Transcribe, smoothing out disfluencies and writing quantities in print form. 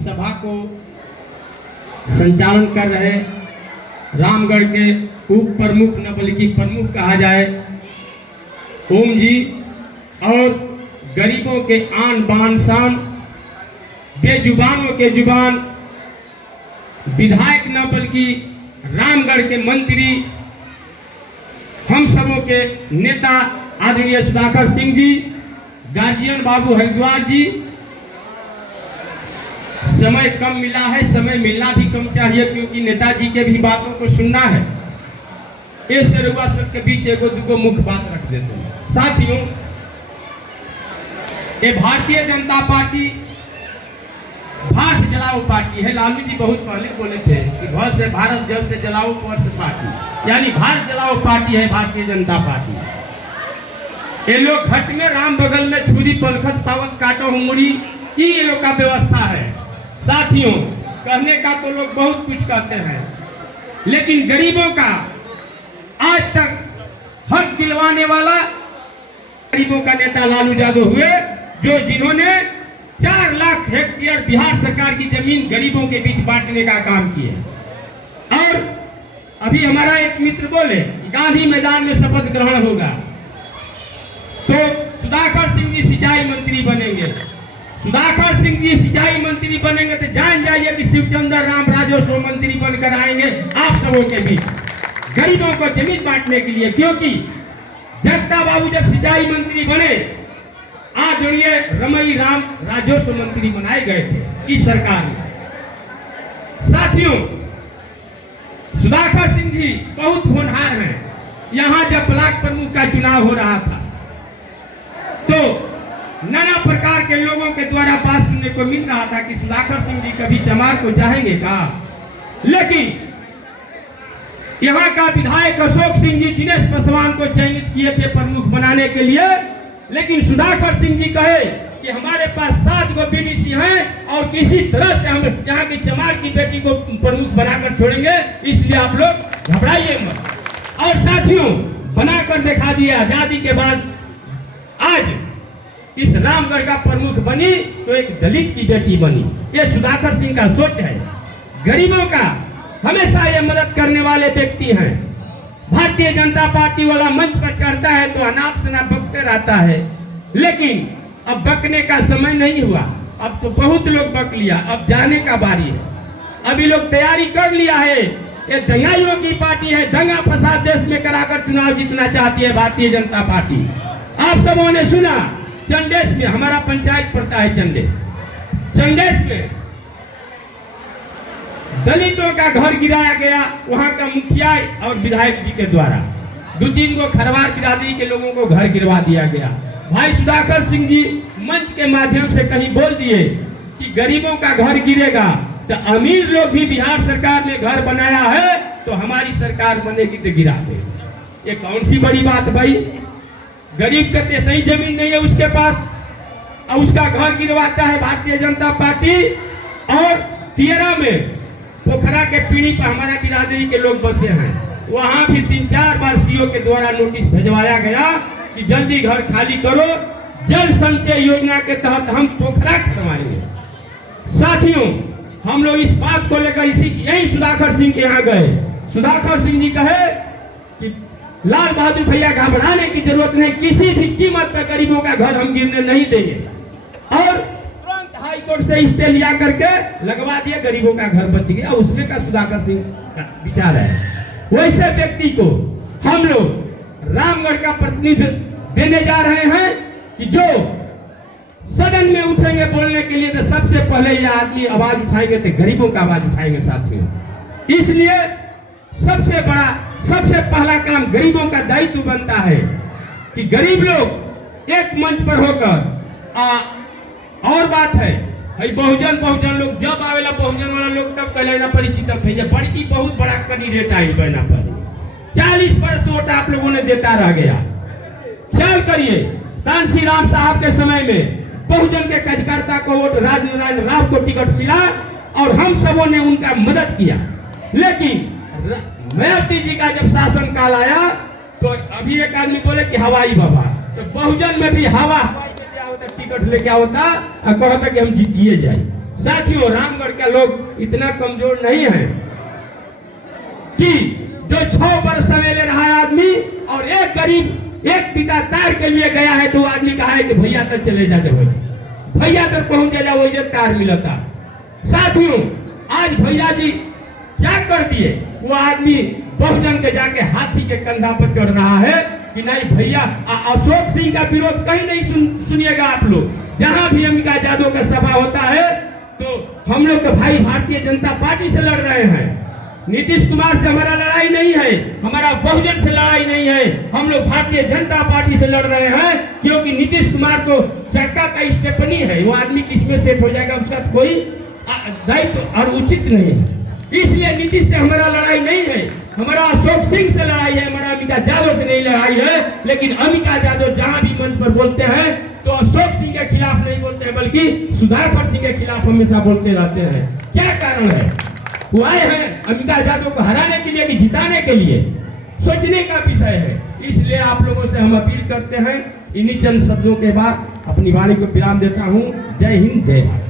इस सभा को संचालन कर रहे रामगढ़ के उप प्रमुख न बल्कि प्रमुख कहा जाए ओम जी, और गरीबों के आन बान शान, बेजुबानों के जुबान, विधायक न बल्कि रामगढ़ के मंत्री, हम सबों के नेता आदरणीय सुधाकर सिंह जी, गार्जियन बाबू हरिद्वार जी। समय कम मिला है, समय मिलना भी कम चाहिए क्योंकि नेताजी के भी बातों को सुनना है। इस रुआ सबके बीच एगो दुगो मुख्य बात रख देते हैं। साथियों, ये भारतीय जनता पार्टी भारत जलाओ पार्टी है। लालू जी बहुत पहले बोले थे कि घर से भारत, जल से जलाओ, पर से पार्टी, यानी भारत जलाओ पार्टी है भारतीय जनता पार्टी। ये लोग घट में राम बगल में छुरी पलखत पावत काटो हुमुड़ी, ये लोग का व्यवस्था है। साथियों, कहने का तो लोग बहुत कुछ कहते हैं, लेकिन गरीबों का आज तक हक दिलवाने वाला गरीबों का नेता लालू यादव हुए, जो जिन्होंने 4 लाख हेक्टेयर बिहार सरकार की जमीन गरीबों के बीच बांटने का काम किया। और अभी हमारा एक मित्र बोले गांधी मैदान में शपथ ग्रहण होगा तो सुधाकर सिंह जी सिंचाई मंत्री बनेंगे। सुधाकर सिंह जी सिंचाई मंत्री बनेंगे तो जान जाइए कि शिवचंद्र राम राजस्व मंत्री बनकर आएंगे आप सबों के बीच गरीबों को जमीन बांटने के लिए। क्योंकि जगता बाबू जब सिंचाई मंत्री बने, आदरणीय रमई राम राजस्व मंत्री बनाए गए थे इस सरकार में। साथियों, सुधाकर सिंह जी बहुत होनहार हैं। यहाँ जब ब्लॉक प्रमुख का चुनाव हो रहा था तो नाना प्रकार के लोगों के द्वारा बात सुनने को मिल रहा था कि सुधाकर सिंह जी कभी चमार को चाहेंगे का। लेकिन यहाँ का विधायक अशोक सिंह जी दिनेश पासवान को चयनित किए थे प्रमुख बनाने के लिए, लेकिन सुधाकर सिंह जी कहे कि हमारे पास 7 गो बीडीसी हैं और किसी तरह से हम यहाँ की चमार की बेटी को प्रमुख बनाकर छोड़ेंगे, इसलिए आप लोग घबराइए मत। और साथियों, बनाकर दिखा दिया। आजादी के बाद आज इस रामगढ़ का प्रमुख बनी तो एक दलित की बेटी बनी। ये सुधाकर सिंह का सोच है। गरीबों का हमेशा ये मदद करने वाले व्यक्ति हैं। भारतीय जनता पार्टी वाला मंच पर चढ़ता है तो अनाप शनाप बकते रहता है, लेकिन अब बकने का समय नहीं हुआ। अब तो बहुत लोग बक लिया, अब जाने का बारी है। अभी लोग तैयारी कर लिया है। ये दंगाइयों की पार्टी है, दंगा फसाद देश में कराकर चुनाव जीतना चाहती है भारतीय जनता पार्टी। आप सबों ने सुना चंडेस में, हमारा पंचायत पड़ता है चंडेस में दलितों का घर गिराया गया। वहां का मुखिया और विधायक जी के द्वारा 2-3 गो खरवार बिरादरी के लोगों को घर गिरवा दिया गया। भाई सुधाकर सिंह जी मंच के माध्यम से कहीं बोल दिए कि गरीबों का घर गिरेगा तो अमीर लोग भी बिहार सरकार ने घर बनाया है तो हमारी सरकार बनेगी तो गिरा दे। ये कौन सी बड़ी बात भाई? गरीब का सही जमीन नहीं है उसके पास और उसका घर गिरवाता है भारतीय जनता पार्टी। और तियरा में पोखरा के पीढ़ी पर हमारा बिरादरी के लोग बसे हैं, वहां भी 3-4 बार सीओ के द्वारा नोटिस भिजवाया गया कि जल्दी घर खाली करो, जल संचय योजना के तहत हम पोखरा खिलवाएंगे। साथियों, हम लोग इस बात को लेकर यही सुधाकर सिंह के यहाँ गए। सुधाकर सिंह जी कहे कि लाल बहादुर भैया घबराने की जरूरत नहीं, किसी भी कीमत पर गरीबों का घर हम गिरने नहीं देंगे। और हाई कोर्ट से स्टे लिया करके लगवा दिया, गरीबों का घर बच गया। उसमें का सुधाकर सिंह का विचार है। वैसे व्यक्ति को हम लोग रामगढ़ का प्रतिनिधित्व देने जा रहे हैं कि जो सदन में उठेंगे बोलने के लिए तो सबसे पहले ये आदमी आवाज उठाएंगे तो गरीबों का आवाज उठाएंगे साथियों। इसलिए सबसे पहला काम गरीबों का दायित्व बनता है कि गरीब लोग एक मंच पर होकर और बात है बहुजन लोग जब आवेला बहुजन वाला लोग तब कहना परिचित थे। बड़की बहुत बड़ा कैंडिडेट आई बना पर 40 वर्ष वोट आप लोगों ने देता रह गया। ख्याल करिए, कांसी राम साहब के समय में बहुजन के कार्यकर्ता को वोट राजनारायण राव को टिकट मिला और हम सबों ने उनका मदद किया। लेकिन मायावती जी का जब शासन काल आया तो अभी एक आदमी बोले कि हवाई बाबा, तो बहुजन में भी हवा टिकट लेके होता और कहता कि हम जीतिए जाए। साथियों, रामगढ़ का लोग इतना कमजोर नहीं है कि जो 6 वर्ष सवेले रहा है आदमी और एक गरीब एक पिता तार के लिए गया है तो आदमी कहा है कि भैया तक चले जाते हो, भैया तक पहुंच जा, वही जब तार मिला था। साथियों, आज भैया जी क्या कर दिए, वो आदमी बहुजन के जाके हाथी के कंधा पर चढ़ रहा है कि नहीं भैया। अशोक सिंह का विरोध कहीं नहीं सुनिएगा आप लोग। जहां भी अंबिका यादव का सभा होता है तो हम लोग तो भाई भारतीय जनता पार्टी से लड़ रहे हैं। नीतीश कुमार से हमारा लड़ाई नहीं है, हमारा बहुजन से लड़ाई नहीं है, हम लोग भारतीय जनता पार्टी से लड़ रहे हैं क्योंकि नीतीश कुमार को चक्का का स्टेपनी है, वो आदमी किसमें सेट हो जाएगा उसका कोई दायित्व और उचित नहीं है। इसलिए नीतीश से हमारा लड़ाई नहीं है, हमारा अशोक सिंह से लड़ाई है, हमारा अंबिका यादव से नहीं लड़ाई है। लेकिन अंबिका यादव जहां भी मंच पर बोलते हैं तो अशोक सिंह के खिलाफ नहीं बोलते हैं बल्कि सुधाकर सिंह के खिलाफ हमेशा बोलते रहते हैं। क्या कारण है? वो आए हैं अंबिका यादव को हराने के लिए कि जिताने के लिए, सोचने का विषय है। इसलिए आप लोगों से हम अपील करते हैं, इन्हीं चंद शब्दों के बाद अपनी वाणी को विराम देता हूँ। जय हिंद, जय भारत।